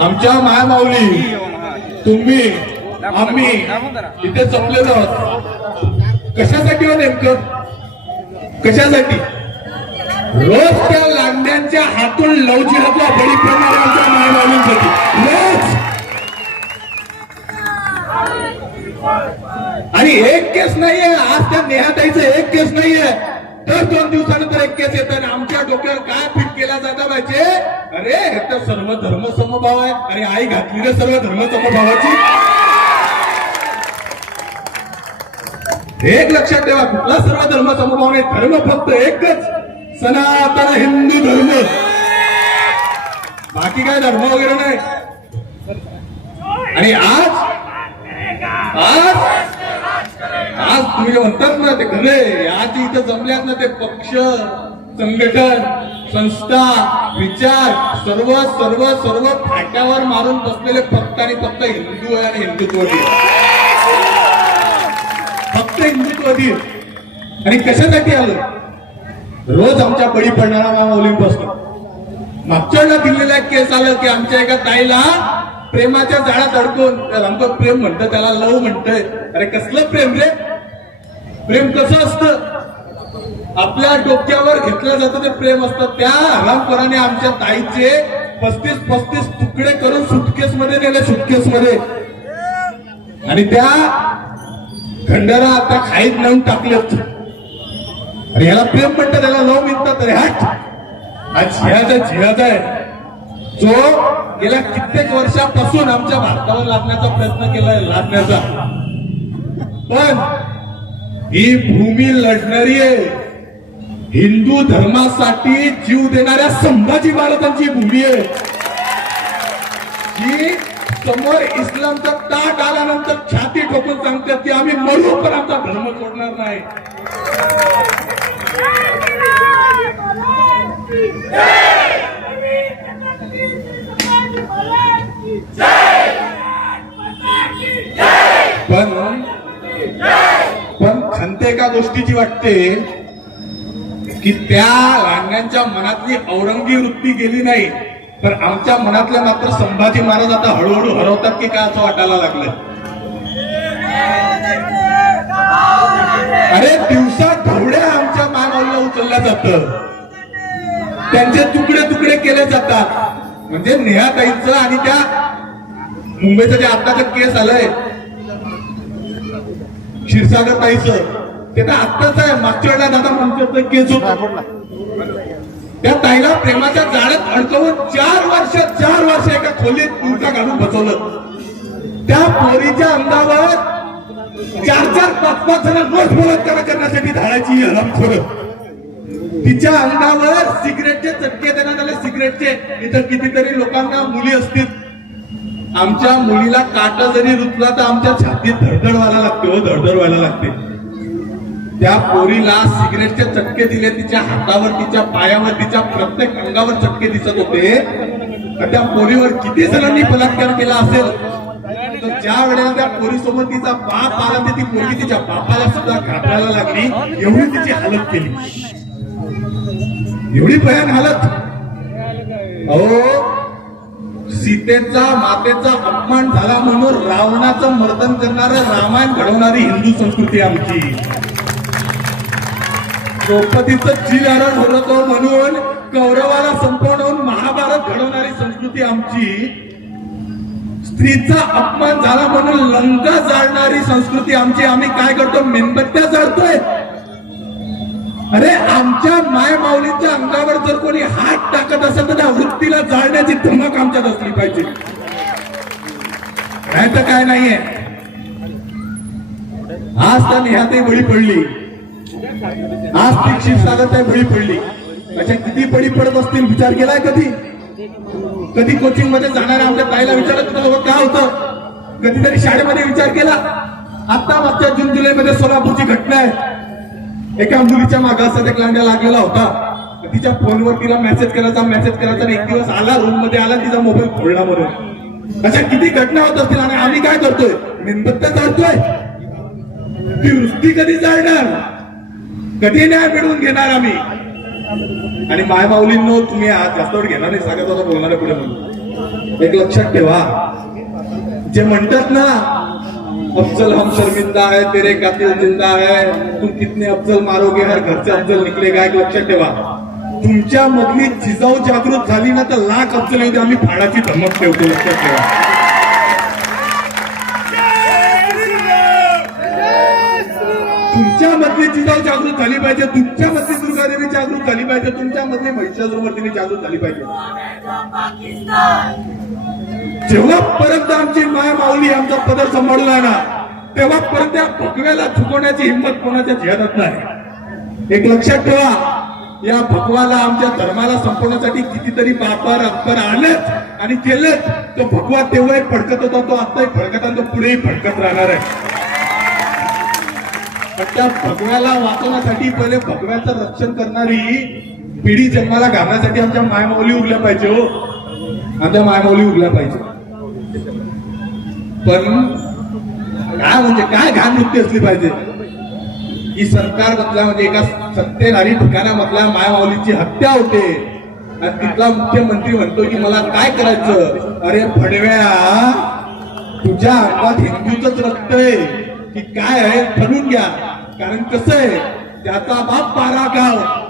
आमच्या मायमाऊली तुम्ही आम्ही इथे जमलेलो आहोत. कशासाठी हो नेमकं? कशासाठी? रोज त्या लांड्यांच्या हातून लवचिरातला बळी पडणाऱ्या आमच्या मायमाऊलींसाठी. रोज! आणि एक केस नाहीये आज त्या नेहाताईचं एक केस नाहीये. तर दोन दिवसानंतर एक केस येत आणि आमच्या डोक्यावर काय फिट केला जाता पाहिजे? अरे हे तर सर्व धर्म समभाव आहे. अरे आई घातली रे सर्व धर्म समभावाची. एक लक्षात ठेवा कुठला सर्व धर्म समभाव नाही? धर्म फक्त एकच. सनातन हिंदू धर्म. बाकी काय धर्म वगैरे नाही. आणि आज? आज? आज तुम्ही म्हणतात ना ते खरे आज इथं जमल्यात ना ते पक्ष संघटन संस्था विचार सर्व सर्व सर्व फाट्यावर मारून बसलेले फक्त आणि फक्त हिंदू आहे आणि हिंदुत्ववादी फक्त हिंदुत्ववादी आणि कशासाठी आलं रोज आमच्या बळी पडणारा माऊलींपासून मागच्या वेळेला दिलेला एक केस आलं की आमच्या एका ताईला प्रेमाच्या जाळ्यात अडकून आमचं प्रेम म्हणतं त्याला लव म्हणतंय. अरे कसलं प्रेम रे? प्रेम कसं असतं? आपल्या डोक्यावर घेतलं जातं ते प्रेम असतं. त्या हरामखोराने आमच्या ताईचे पस्तीस पस्तीस तुकडे करून सुटकेस मध्ये नेले सुटकेस मध्ये आणि त्या खंडाला आता खाईत नेऊन टाकलेत. अरे ह्याला प्रेम म्हणतात त्याला लव म्हणतात. अरे हट! हा झियाचा झियाचा आहे जो गेल्या कित्येक वर्षापासून आमच्या भारतावर लादण्याचा प्रयत्न केलाय लादण्याचा. पण ही भूमी लढणारी आहे. हिंदू धर्मासाठी जीव देणाऱ्या संभाजी महाराजांची भूमी आहे. जी समोर इस्लामचा ताट आल्यानंतर छाती ठोकून सांगतात की आम्ही मरू पण आमचा धर्म सोडणार नाही. खंत एका गोष्टीची वाटते की त्या लांड्यांच्या मनातली औरंगी वृत्ती गेली नाही तर आमच्या मनातल्या मात्र संभाजी महाराज आता हळूहळू हरवतात की काय असं वाटायला लागलं अरे दिवसा ढवड्या आमच्या मानवाला उचलल्या जात. त्यांचे तुकडे तुकडे केले जातात. म्हणजे नेहाताईचं आणि त्या मुंबईचं जे आत्ताचं केस आलंय क्षीरसागर ताईचं ते तर आत्ताच आहे मागच्या वेळेला दादा मंचाचा केस होता. त्या ताईला प्रेमाच्या जाळ्यात अडकवून चार वर्ष चार वर्ष एका खोलीत उलटा घालून बसवलं. त्या पोरीच्या अंगावर चार चार पाच पाच जण रोज बलात्कार करण्यासाठी धाडायची हरामखोर तिच्या अंगावर सिगरेटचे चटके देण्यात आले सिगरेटचे. इथं कितीतरी लोकांना मुली असतील. आमच्या मुलीला काटा जरी रुतला तर आमच्या छातीत धडधड व्हायला लागते हो धडधड व्हायला लागते. त्या पोरीला सिगरेटचे चटके दिले तिच्या हातावर तिच्या पायावर तिच्या प्रत्येक अंगावर चटके दिसत होते तर त्या पोरीवर किती जणांनी बलात्कार केला असेल? तर ज्या वेळेला त्या पोरीसोबत तिचा बाप आला ते ती पोरगी तिच्या बापाला सुद्धा घाटायला लागली एवढी तिची हालत केली. एवढी भयान हालत. अहो सीतेचा मातेचा अपमान झाला म्हणून रावणाचं मर्दन करणारं रामायण घडवणारी हिंदू संस्कृती आमची. द्रौपदीचं चिरहरण होतं म्हणून कौरवाला संपवून महाभारत घडवणारी संस्कृती आमची स्त्रीचा अपमान झाला म्हणून लंका जाळणारी संस्कृती आमची. आम्ही काय करतो? मेणबत्त्या जाळतोय. अरे आमच्या माय माऊलीच्या अंगावर जर कोणी हात टाकत असेल तर त्या वृत्तीला जाळण्याची धमक आमच्यात असली पाहिजे. नाही तर काय नाहीये. आज त्या नेहातही बळी पडली. आज ती क्षीरसागर बळी पडली. अशा किती पडी पडत असतील? विचार केलाय कधी? कधी कोचिंगमध्ये जाणाऱ्या आमच्या ताईला विचारत तुझ्यासोबत काय होतं? कधीतरी शाळेमध्ये विचार केला. आता मागच्या जून जुलै मध्ये सोलापूरची घटना आहे. एका मुलीच्या मागास एक लांड्या लागलेला होता. तिच्या फोनवर तिला मेसेज करायचा मेसेज करायचा एक दिवस आला रूममध्ये आला तिचा मोबाईल खोडला म्हणून. अशा किती घटना होत असतील आणि आम्ही काय करतोय? मेणबत्त्या जाळतोय ती वृत्ती कधी जाळणार कधी न्याय मिळवून घेणार आम्ही. आणि माय माऊलींनो तुम्ही आज जास्त वेळ घेणार नाही सांगत होता बोलणार पुढे म्हणून. एक लक्षात ठेवा. जे म्हणतात ना अफजल हम शर्मिंदा है तेरे कातिल जिंदा है तुम कितने अफजल मारोगे हर घरचे अफजल निकले काय लक्षात ठेवा. तुमच्या मधली जिजाऊ जागृत झाली ना तर लाख अफजल येऊ आम्ही फाडाची धमक ठेवतो लक्षात ठेवा. तुमच्या मधली जिजाऊ जागृत झाली पाहिजे तुमच्या मधली दुर्गादेवी जागृत झाली पाहिजे तुमच्या मधली महिषासुरमर्दिनी जागृत झाली पाहिजे. जेव्हा परत आमची माय माऊली आमचा पदर सांभाळला ना तेव्हा परत त्या भगव्याला चुकवण्याची हिंमत कोणाच्या झेहरात नाही. एक लक्षात ठेवा या भगवाला आमच्या धर्माला संपवण्यासाठी कितीतरी बापर अकबर आलेच आणि केलेच. तो भगवा तेव्हाही फडकत होता तो आताही फडकत आणि तो पुढेही फडकत राहणार आहे. पण त्या भगव्याला वाचवण्यासाठी पहिले भगव्याचं रक्षण करणारी पिढी जन्माला घालण्यासाठी आमच्या मायमाऊली उरल्या पाहिजे हो. आमच्या मायमाऊली उरल्या पाहिजे. पण काय म्हणजे काय घाण वृत्ती असली पाहिजे? की सरकार मधल्या म्हणजे एका सत्तेधारी ठिकाणामधल्या मायमाऊलीची हत्या होते. आणि तिथला मुख्यमंत्री म्हणतो की मला काय करायचं? अरे फडव्या तुझ्या अंगात हिंदूच रक्त आहे. की काय आहे? ठरून घ्या. कारण कसं आहे त्याचा बाप बारा गाव.